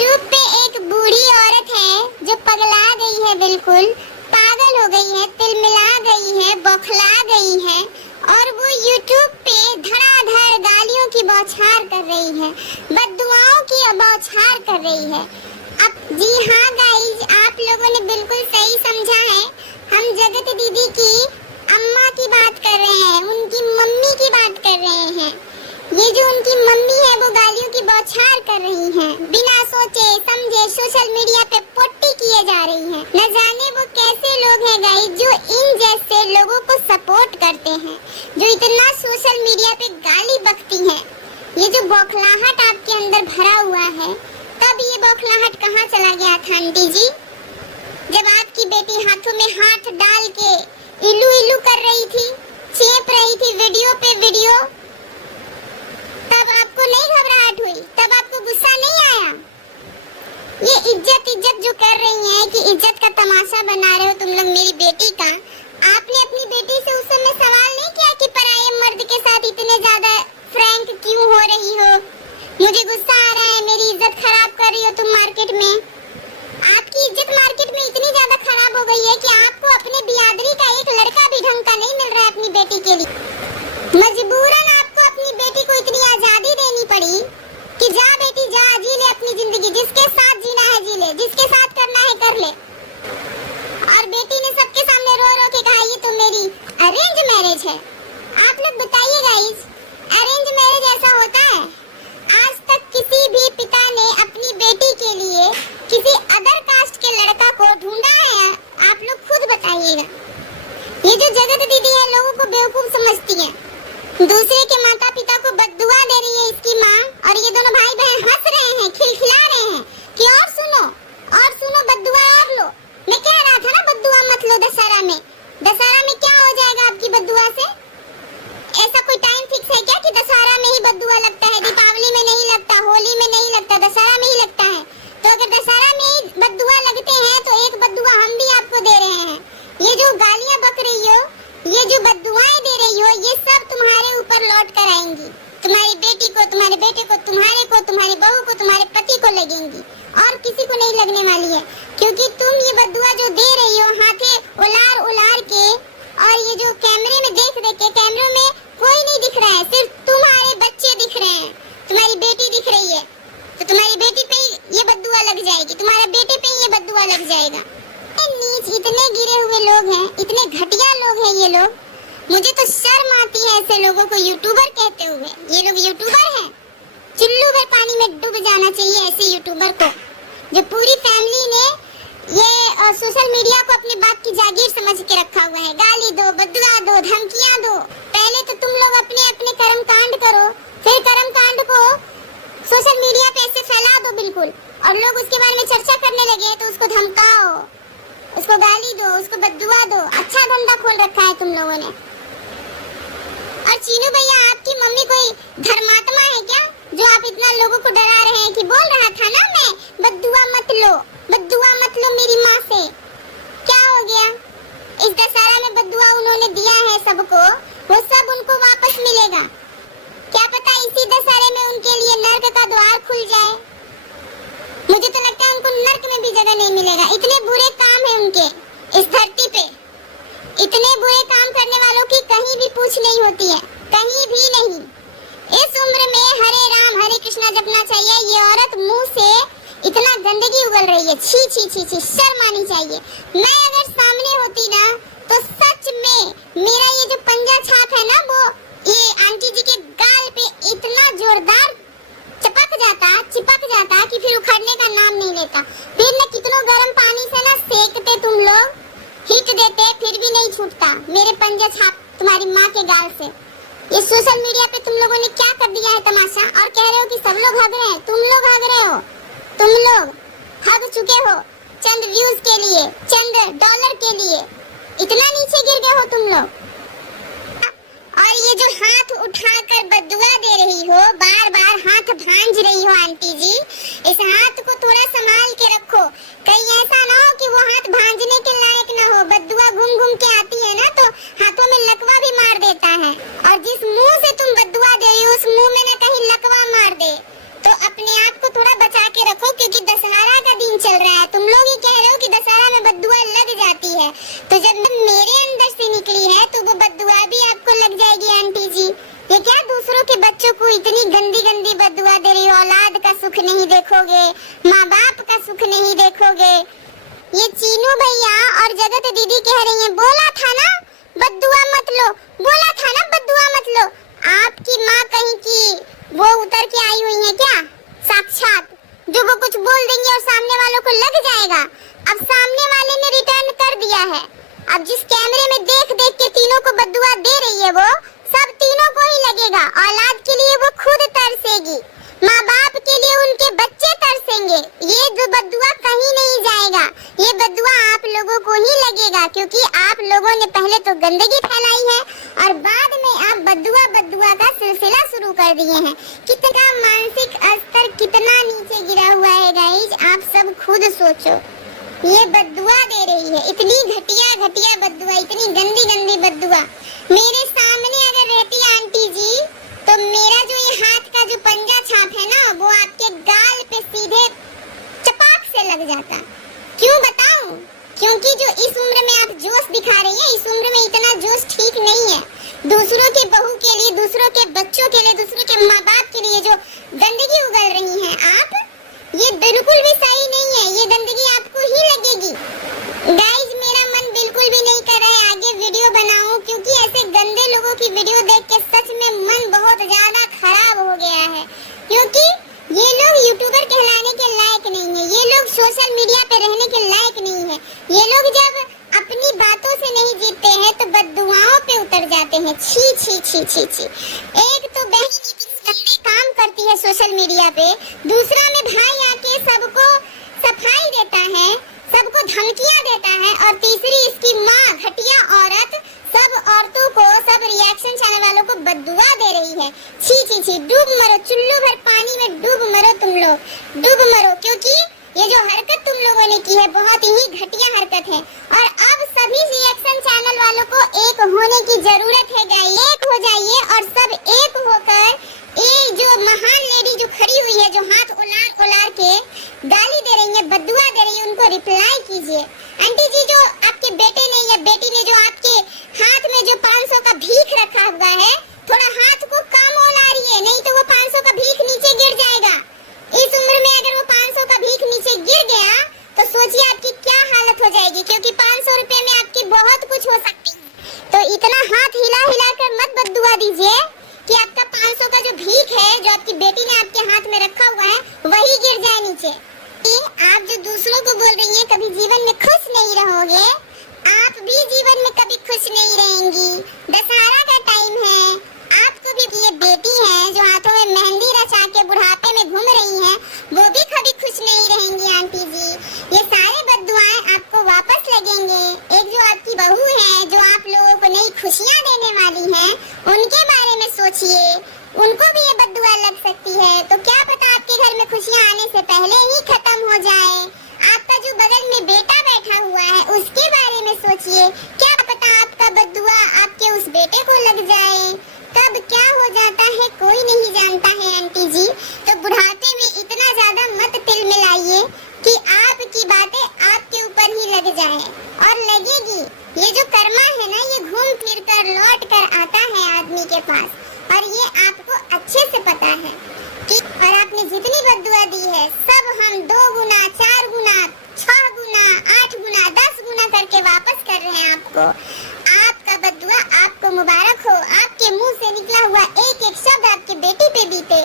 YouTube पे एक बूढ़ी औरत है जो पगला गई है, बिल्कुल पागल हो गई है, तिलमिला गई है, बौखला गई है और वो यूट्यूब पे धड़ाधड़ गालियों की बौछार कर रही है, बद्दुआओं की बौछार कर रही है। अब जी हाँ गाइस, आप लोगों ने बिल्कुल सही समझा है। हम जगत दीदी की अम्मा की बात कर रहे हैं, उनकी मम्मी की बात कर रहे हैं। ये जो उनकी मम्मी है वो गालियों की बौछार कर रही हैं, बिना सोचे समझे सोशल मीडिया पे पोट्टी किए जा रही हैं। न जाने वो कैसे लोग हैं गाइस जो इन जैसे लोगों को सपोर्ट करते हैं, जो इतना सोशल मीडिया पे गाली बकती हैं। ये जो बौखलाहट आपके अंदर भरा हुआ है, तब ये बौखलाहट कहाँ चला गया था आंटी जी? जब आपकी बेटी हाथों में हाथ डाल के इलू इलू कर रही थी, चेप रही थी वीडियो पे वीडियो, तब आपको नहीं घबराहट हुई? तब आपको गुस्सा नहीं आया? ये इज्जत जो कर रही हैं कि इज्जत का तमाशा बना रहे हो तुम लोग मेरी बेटी का। आपने अपनी बेटी से उस समय सवाल नहीं किया कि पराये मर्द के साथ इतने ज्यादा फ्रैंक क्यों हो रही हो? मुझे गुस्सा आ रहा है, मेरी इज्जत खराब कर रही हो तुम मार्केट में। आपकी इज्जत मार्केट में इतनी ज्यादा खराब हो गई है कि आपको अपने बियादरी का एक लड़का भी ढंग का नहीं मिल रहा है अपनी बेटी के लिए। मजबूरन आपको अपनी बेटी को इतनी आजादी देनी पड़ी कि जा बेटी जा, जी ले अपनी जिंदगी, जिसके साथ जीना है जी ले, जिसके साथ करना है कर ले। और बेटी ने सबके सामने रो रो के कहा ये तो मेरी अरेंज मैरिज है। आप लोग बताइए गाइस, अरेंज मैरिज ऐसा होता है? आज तक किसी भी पिता ने अपनी बेटी के लिए किसी अदर कास्ट के लड़का को ढूंढा है? आप लोग खुद बताइएगा। ये जो जगत दीदी है लोगों को बेवकूफ समझती है, दूसरे के माता पिता को बद्दुआ दे रही है इसकी माँ, और ये दोनों भाई बहन हंस रहे हैं, खिलखिला रहे हैं कि और सुनो बद्दुआ और लो। मैं कह रहा था ना बद्दुआ मत लो दशहरा में। दशहरा में क्या हो जाएगा आपकी बद्दुआ से? ऐसा कोई टाइम फिक्स है क्या कि दशहरा में ही बद्दुआ लगता है, दीपावली में नहीं लगता, होली में नहीं लगता, दशहरा में ही लगता है? तो अगर दशहरा में ही बद्दुआ लगते हैं तो एक बद्दुआ हम भी आपको दे रहे हैं। ये जो गालियाँ बक रही हो, ये जो बद्दुआएं दे रही हो, ये सब तुम्हारे ऊपर लौट कर आएंगी। तुम्हारी बेटी को, तुम्हारे बेटे को, तुम्हारे को, तुम्हारी बहू को, तुम्हारे पति को लगेंगी, और किसी को नहीं लगने वाली है। क्योंकि तुम ये बद्दुआ जो दे रही हो हाथे उलार के, और ये जो कैमरे में देख के, कैमरे में कोई नहीं दिख रहा है, सिर्फ तुम्हारे बच्चे दिख रहे हैं, तुम्हारी बेटी दिख रही है, तो तुम्हारी बेटी पे ये बद्दुआ लग जाएगी, तुम्हारे बेटे पे ये बद्दुआ लग जाएगा। नीच इतने गिरे हुए लोग हैं, इतने घटिया लोग हैं ये लोग। मुझे तो शर्म आती है ऐसे लोगों को यूट्यूबर कहते हुए। ये लोग यूट्यूबर हैं? चुल्लू भर पानी में डूब जाना चाहिए ऐसे यूट्यूबर को, जो पूरी फैमिली ने ये सोशल मीडिया को अपने बाप की जागीर समझ के रखा हुआ है। गाली दो, बद्दुआ दो, धमकियां दो। पहले तो तुम लोग अपने अपने कर्म कांड करो, फिर कर्म कांड को सोशल मीडिया पे ऐसे फैला दो बिल्कुल, और लोग उसके बारे में चर्चा करने लगे तो उसको धमकाओ, उसको गाली दो, उसको बद्दुआ दो। अच्छा धंधा खोल रखा है तुम लोगों ने। और चीनू भैया, आपकी मम्मी कोई धर्मात्मा है क्या जो आप इतना लोगों को डरा रहे हैं? कि बोल रहा था ना मैं, बद्दुआ मत लो मेरी माँ से। क्या हो गया? इस दशहरा में बद्दुआ उन्होंने दिया है सबको, वो सब उनको वापस मिलेगा। क्या पता इसी दशहरे में उनके लिए नर्क का द्वार खुल जाए। मुझे तो लगता है उनको नर्क में भी जगह नहीं मिलेगा। इतने बुरे काम है उनके इस धरती पे, इतने बुरे काम करने वालों की कहीं भी पूछ नहीं होती है, कहीं भी नहीं। इस उम्र में हरे राम हरे कृष्णा जपना चाहिए। ये औरत मुंह से इतना गंदगी उगल रही है, छी छी छी छी, शर्म आनी चाहिए। मैं अगर सामने होती ना तो सच में मेरा ये जो पंजा छाप है ना, वो ये आंटी जी के गाल पे इतना जोरदार चिपक जाता कि फिर उखड़ने का नाम नहीं लेता। फिर ना कितनों गर्म पानी से ना सेकते तुम लोग, हिट देते, फिर भी नहीं छूटता मेरे पंजा छाप तुम्हारी माँ के गाल से। ये सोशल मीडिया पे तुम लोगों ने क्या कर दिया है तमाशा, और कह रहे हो कि सब लोग हग रहे हैं। तुम लोग हग रहे हो, तुम लोग हग चुके हो चंद व्यूज के लिए, चंद डॉलर के लिए। इतना नीचे गिर गए हो तुम लोग। और ये जो हाथ उठाकर बद्दुआ दे रही हो, बार बार हाथ भांज रही हो आंटी जी, इस हाथ को थोड़ा संभाल के रखो। कहीं ऐसा ना हो कि वो हाथ भांजने के लायक ना हो। बद्दुआ घूम के आती है ना तो हाथों में लकवा भी मार देता है, और जिस मुंह से तुम बद्दुआ दे रही हो उस मुंह में ना कहीं लकवा मार दे तो अपने आप को थोड़ा बचा के रखो, क्योंकि दशहरा का दिन चल रहा है। तुम लोग ही कह रहे हो कि दशहरा में बद्दुआ लग जाती है, तो जब मेरे अंदर से निकली है तो वो बद्दुआ भी आपको लग जाएगी आंटी जी। ये क्या दूसरों के बच्चों को इतनी गंदी गंदी बद्दुआ दे रही हो? औलाद का सुख नहीं देखोगे, माँ बाप का सुख नहीं देखोगे। ये चीनू भैया और जगत दीदी कह रही हैं, बोला था ना बद्दुआ मत लो, बोला था ना बद्दुआ मत लो। आपकी माँ कहीं की वो उतर के आई हुई है क्या साक्षात, जो वो कुछ बोल देंगे और सामने वालों को लग जाएगा? अब सामने वाले ने रिटर्न कर दिया है। अब जिस कैमरे में देख देख के तीनों को बद्दुआ दे रही है, वो सब तीनों को ही लगेगा। औलाद के लिए वो खुद तरसेगी, माँ बाप के लिए उनके बच्चे तरसेंगे। ये जो बद्दुआ कहीं नहीं जाएगा, ये बद्दुआ आप लोगों को ही लगेगा, क्योंकि आप लोगों ने पहले तो गंदगी फैलाई है और बाद में आप बद्दुआ बद्दुआ का सिलसिला शुरू कर दिए हैं। कितना मानसिक स्तर कितना नीचे गिरा हुआ है गाइस, आप सब खुद सोचो। ये बद्दुआ दे रही है, इतनी घटिया घटिया बद्दुआ, इतनी गंदी गंदी बद्दुआ। मेरे सामने अगर रहती आंटी जी, तो मेरा जो ये हाथ का जो पंजा छाप है ना, वो आपके गाल पे सीधे चपाक से लग जाता। क्यों बताऊं? क्योंकि जो इस उम्र में आप जोश दिखा रही है, इस उम्र में इतना जोश ठीक नहीं है। दूसरों के बहू के लिए, दूसरों के बच्चों के लिए, दूसरों के माँ बाप के लिए जो गंदगी उगल रही हैं आप, ये बिल्कुल भी सही नहीं है। ये गंदगी आपको ही लगेगी। गाइस, मेरा मन बिल्कुल भी नहीं कर रहा है आगे वीडियो बनाऊं, क्योंकि ऐसे गंदे लोगों की वीडियो देख के सच में मन बहुत ज्यादा खराब हो गया है। क्योंकि ये लोग यूट्यूबर कहलाने के लायक नहीं है, ये लोग सोशल मीडिया पे रहने के लायक नहीं है। ये लोग जब अपनी बातों से नहीं जीतते हैं तो बद्दुआओं पे उतर जाते हैं। छी छी छी छी छी। एक तो बहन गंदे काम करती है सोशल मीडिया पे, दूसरा में भाई आके सबको सफाई देता है, सबको धमकियां देता है, और तीसरी इसकी माँ घटिया औरत सब औरतों को, सब रिएक्शन चैनल वालों को बद्दुआ दे रही है। छी छी छी। डूब मरो, चुल्लू भर पानी में डूब मरो तुम लोग, डूब मरो। क्योंकि ये जो हरकत तुम लोगों ने की है बहुत ही घटिया हरकत है। और अब सभी रिएक्शन चैनल वालों को एक होने की जरूरत है गाइस। एक हो जाइए और सब एक होकर ये जो महान लेडी जो खड़ी हुई है, जो हाथ उलार उलार के गाली दे रही है, बद्दुआ दे रही है, उनको रिप्लाई कीजिए। आंटी जी, जो आपके बेटे ने या बेटी ने जो आपके हाथ में जो 500 का भीख रखा हुआ है, थोड़ा हाथ को कम उलारिए, नहीं तो वो 500 का भीख नीचे गिर जाएगा। इस उम्र में अगर वो 500 का भीख नीचे गिर गया तो सोचिए आपकी क्या हालत हो जाएगी, क्योंकि 500 रुपए में आपकी बहुत कुछ हो सकती है। तो इतना हाथ हिला हिला कर मत बद्दुआ दीजिए कि आपका 500 का जो भीख है, जो आपकी बेटी ने आपके हाथ में रखा हुआ है, वही गिर जाए नीचे। आप जो दूसरों को बोल रही हैं कभी जीवन में खुश नहीं रहोगे, आप भी जीवन में कभी खुश नहीं रहेंगी। दशहरा का टाइम है, आपको भी ये बेटी है जो हाथों में मेहंदी रचा के बुढ़ापे में घूम रही हैं, वो भी कभी खुश नहीं रहेंगी आंटी जी। ये सारे बद्दुआएं आपको वापस लगेंगे। एक जो आपकी बहू है, जो आप लोगों को नई खुशियां देने वाली हैं, उनके बारे में सोचिए, उनको भी ये बद्दुआ लग सकती है। तो क्या पता आपके घर में खुशियां आने से पहले ही खत्म हो जाए। आपका जो बगल में बेटा बैठा हुआ है, उसके बारे में सोचिए, क्या पता आपका बद्दुआ आपके उस बेटे को लग जाए। कब क्या हो जाता है कोई नहीं जानता है आंटी जी। तो बुढ़ापे में इतना ज्यादा मत तिल मिलाइए कि आपकी बातें आपके ऊपर ही लग जाए, और लगेगी। ये जो कर्मा है ना, ये घूम फिर कर लौट कर आता है आदमी के पास, और ये आपको अच्छे से पता है कि और आपने जितनी बद्दुआ दी है सब हम 2 गुना, 4 गुना, 6 गुना, 8 गुना, 10 गुना करके वापस कर रहे हैं आपको। आपका बद्दुआ आपको मुबारक हो। आपके मुंह से निकला हुआ एक एक शब्द आपके बेटे पे बीते,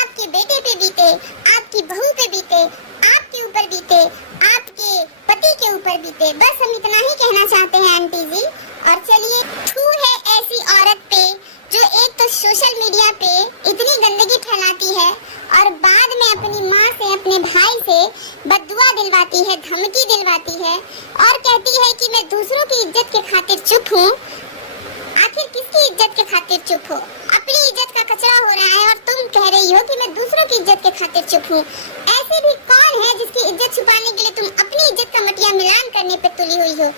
आपके बेटे पे बीते, आपकी बहू पे बीते, आपके ऊपर बीते, आपके पति के ऊपर बीते। बस हम इतना ही कहना चाहते हैं आंटी जी। और चलिए, थू है ऐसी औरत पे जो एक तो सोशल मीडिया पे इतनी गंदगी फैलाती है और बाद में अपनी माँ से, अपने भाई से बद्दुआ दिलवाती है, धमकी दिलवाती है, और कहती है कि मैं दूसरों की इज्जत के खातिर चुप हूँ। आखिर किसकी इज्जत के खातिर चुप हो? अपनी इज्जत का कचरा हो रहा है और तुम कह रही हो कि मैं दूसरों की इज्जत के खातिर चुप हूँ। ऐसे भी कौन है जिसकी इज्जत छुपाने के लिए तुम अपनी इज्जत का मटिया मिलान करने पे तुली हुई हो?